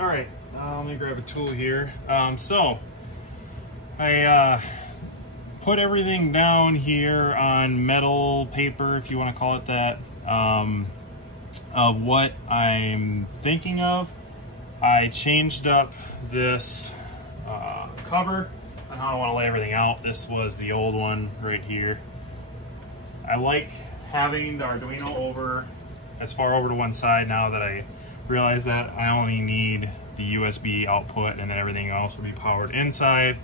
All right, let me grab a tool here. So I put everything down here on metal paper, if you want to call it that, of what I'm thinking of. I changed up this cover on how I want to lay everything out. This was the old one right here. I like having the Arduino over as far over to one side now that I realize that I only need the USB output and then everything else will be powered inside.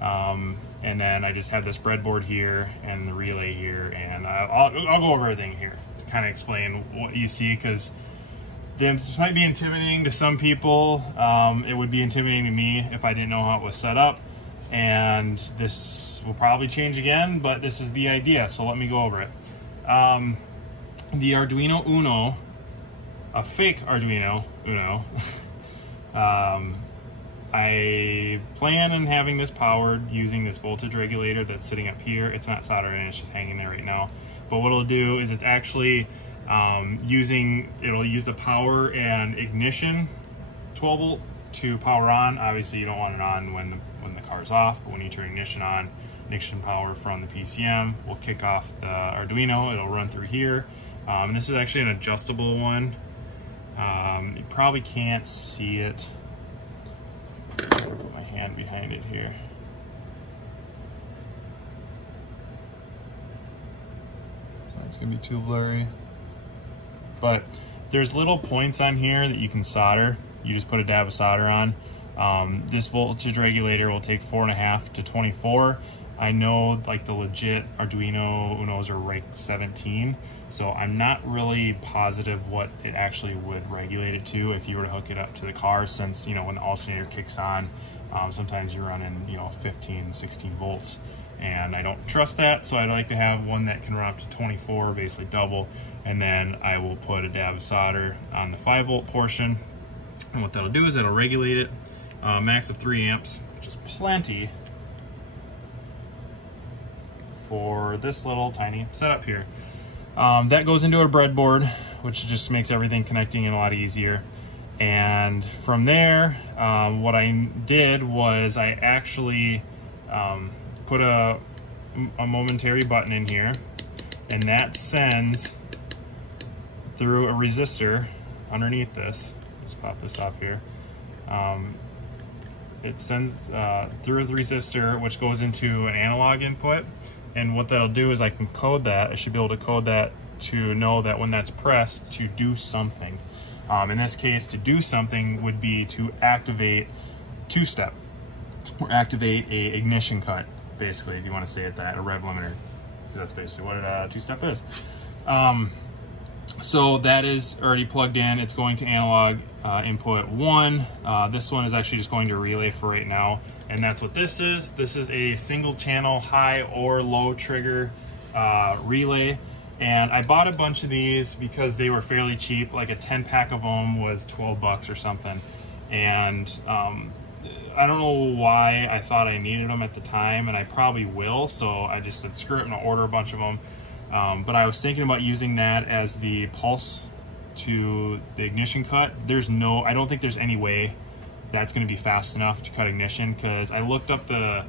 And then I just have this breadboard here and the relay here, and I'll go over everything here to kind of explain what you see, because this might be intimidating to some people. It would be intimidating to me if I didn't know how it was set up, and this will probably change again, but this is the idea, so let me go over it. The Arduino Uno, a fake Arduino Uno, I plan on having this powered using this voltage regulator that's sitting up here. It's not soldered in, it's just hanging there right now. But what it'll do is it's actually it'll use the power and ignition 12 volt to power on. Obviously you don't want it on when the car's off, but when you turn ignition on, ignition power from the PCM will kick off the Arduino. It'll run through here. And this is actually an adjustable one. You probably can't see it. I'll put my hand behind it here. It's gonna be too blurry. But there's little points on here that you can solder. You just put a dab of solder on. This voltage regulator will take 4.5 to 24. I know like the legit Arduino Unos are ranked 17, so I'm not really positive what it actually would regulate it to if you were to hook it up to the car, since, you know, when the alternator kicks on, sometimes you're running, you know, 15, 16 volts, and I don't trust that, so I'd like to have one that can run up to 24, basically double, and then I will put a dab of solder on the 5 volt portion, and what that'll do is it'll regulate it, max of 3 amps, which is plenty for this little tiny setup here. That goes into a breadboard, which just makes everything connecting in a lot easier. And from there, what I did was I actually put a momentary button in here, and that sends through a resistor underneath this. Let's pop this off here. It sends through the resistor, which goes into an analog input. And what that'll do is I can code that. I should be able to code that to know that when that's pressed, to do something. In this case, to do something would be to activate two-step, or activate a ignition cut, basically, if you want to say it that, a rev limiter, because that's basically what a two-step is. So that is already plugged in. It's going to analog input 1. This one is actually just going to relay for right now. And that's what this is. This is a single channel high or low trigger relay. And I bought a bunch of these because they were fairly cheap. Like a 10 pack of them was 12 bucks or something. And I don't know why I thought I needed them at the time, and I probably will. So I just said, screw it, I'm gonna order a bunch of them. But I was thinking about using that as the pulse to the ignition cut. I don't think there's any way that's going to be fast enough to cut ignition, because I looked up the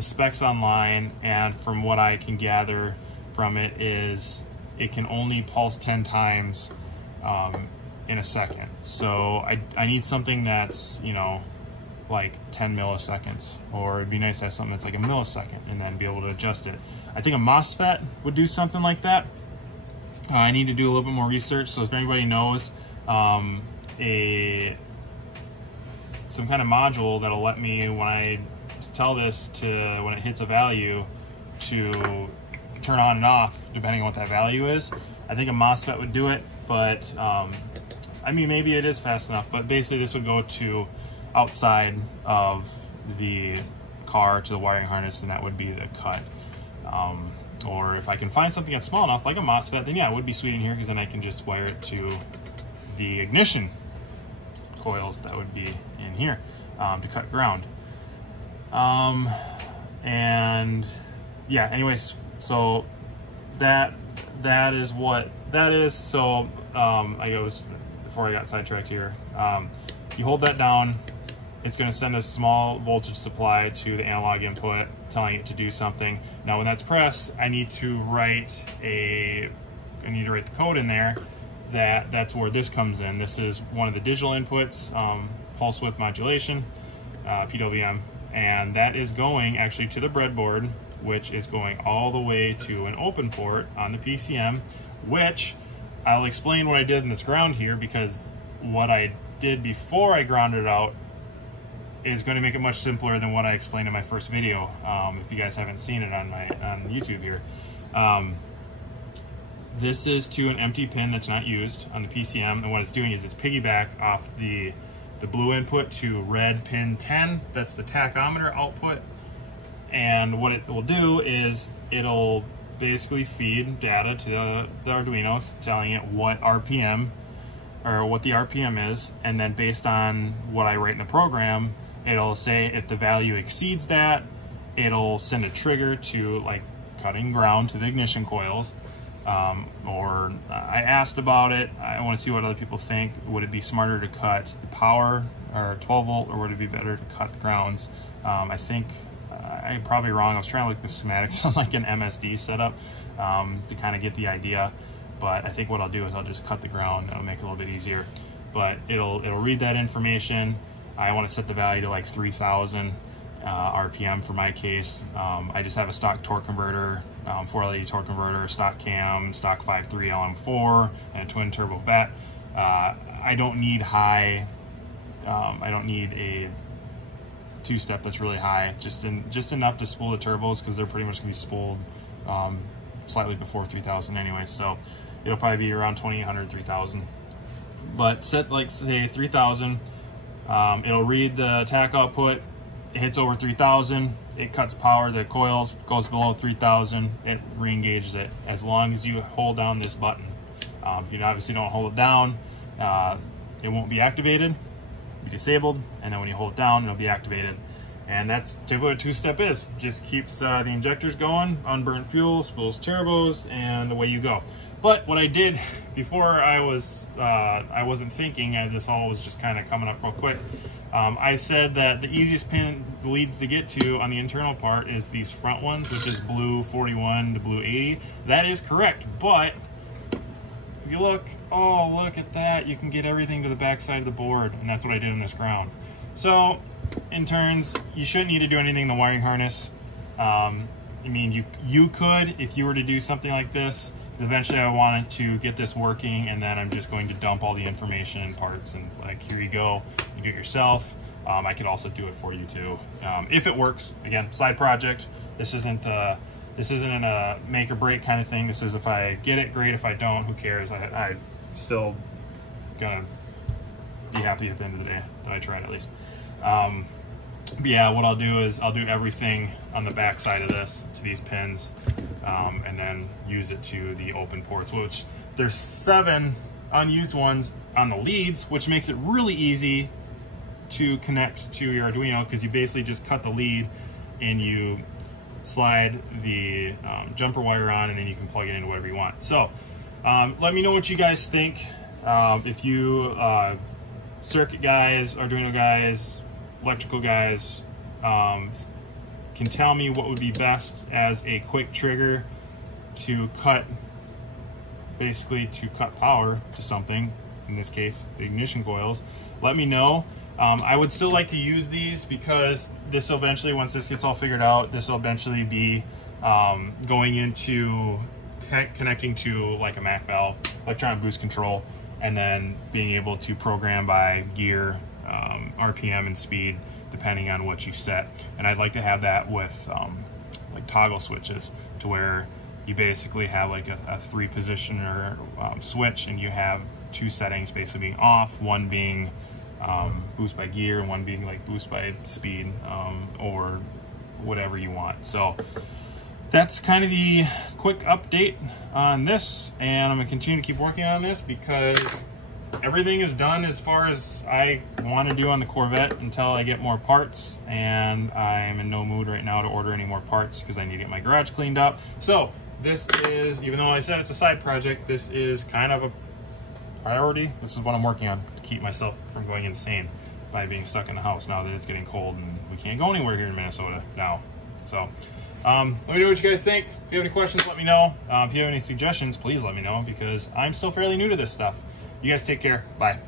specs online, and from what I can gather from it is it can only pulse 10 times in a second. So I need something that's, you know, like 10 milliseconds, or it'd be nice to have something that's like a millisecond and then be able to adjust it. I think a MOSFET would do something like that. I need to do a little bit more research, so if anybody knows some kind of module that'll let me, when I tell this to, when it hits a value, to turn on and off depending on what that value is. I think a MOSFET would do it, but I mean, maybe it is fast enough, but basically this would go to outside of the car to the wiring harness, and that would be the cut. Or if I can find something that's small enough, like a MOSFET, then yeah, it would be sweet in here, because then I can just wire it to the ignition coils that would be in here to cut ground. And yeah, anyways, so that is what that is. So I goes before I got sidetracked here. You hold that down, it's going to send a small voltage supply to the analog input, telling it to do something. Now, when that's pressed, I need to write the code in there. That's where this comes in. This is one of the digital inputs, pulse width modulation, PWM, and that is going actually to the breadboard, which is going all the way to an open port on the PCM, which I'll explain what I did in this ground here, because what I did before I grounded it out is going to make it much simpler than what I explained in my first video, if you guys haven't seen it on YouTube here. This is to an empty pin that's not used on the PCM, and what it's doing is it's piggyback off the blue input to red pin 10. That's the tachometer output, and what it will do is it'll basically feed data to the Arduino, telling it what RPM or what the RPM is, and then based on what I write in the program, it'll say if the value exceeds that, it'll send a trigger to like cutting ground to the ignition coils. Or I asked about it. I want to see what other people think. Would it be smarter to cut the power or 12 volt, or would it be better to cut the grounds? I think I'm probably wrong. I was trying to look at the schematics on like an MSD setup to kind of get the idea. But I think what I'll do is I'll just cut the ground. That'll make it a little bit easier. But it'll read that information. I want to set the value to like 3,000 RPM for my case. I just have a stock torque converter, 4LED torque converter, stock cam, stock 5.3 LM4, and a twin turbo vet. I don't need high. I don't need a two-step that's really high. Just enough to spool the turbos, because they're pretty much gonna be spooled slightly before 3,000 anyway. So it'll probably be around 2,800, 3,000. But set like say 3,000. It'll read the tach output. It hits over 3,000, it cuts power, the coils, goes below 3,000, it re-engages it, as long as you hold down this button. You obviously don't hold it down, it won't be activated, be disabled, and then when you hold it down, it'll be activated. And that's typically what a two-step is. Just keeps the injectors going, unburnt fuel, spools turbos, and away you go. But what I did before I wasn't thinking, this all was just kind of coming up real quick. I said that the easiest pin leads to get to on the internal part is these front ones, which is blue 41 to blue 80. That is correct, but if you look, oh, look at that. You can get everything to the back side of the board, and that's what I did in this ground. So in turns, you shouldn't need to do anything in the wiring harness. I mean, you could, if you were to do something like this. Eventually I wanted to get this working, and then I'm just going to dump all the information and parts, and like, here you go, you do it yourself. I could also do it for you too, if it works. Again, side project. This isn't a make or break kind of thing. This is, if I get it, great. If I don't, who cares? I still gonna be happy at the end of the day that I tried, at least. But yeah, what I'll do is I'll do everything on the back side of this to these pins, and then use it to the open ports, which there's 7 unused ones on the leads, which makes it really easy to connect to your Arduino, because you basically just cut the lead and you slide the jumper wire on, and then you can plug it into whatever you want. So let me know what you guys think. If you circuit guys, Arduino guys, electrical guys, can tell me what would be best as a quick trigger to cut, basically to cut power to something, in this case the ignition coils. Let me know. I would still like to use these, because this will eventually, once this gets all figured out, this will eventually be going into connecting to like a Mac valve, electronic boost control, and then being able to program by gear, RPM and speed, depending on what you set. And I'd like to have that with like toggle switches, to where you basically have like a 3-positioner switch, and you have 2 settings basically being off, one being boost by gear, and one being like boost by speed, or whatever you want. So that's kind of the quick update on this, and I'm gonna continue to keep working on this, because everything is done as far as I want to do on the Corvette until I get more parts, and I'm in no mood right now to order any more parts, because I need to get my garage cleaned up. So this is, even though I said it's a side project, this is kind of a priority. This is what I'm working on to keep myself from going insane by being stuck in the house now that it's getting cold and we can't go anywhere here in Minnesota now. So let me know what you guys think. If you have any questions, let me know. If you have any suggestions, please let me know, because I'm still fairly new to this stuff. You guys take care. Bye.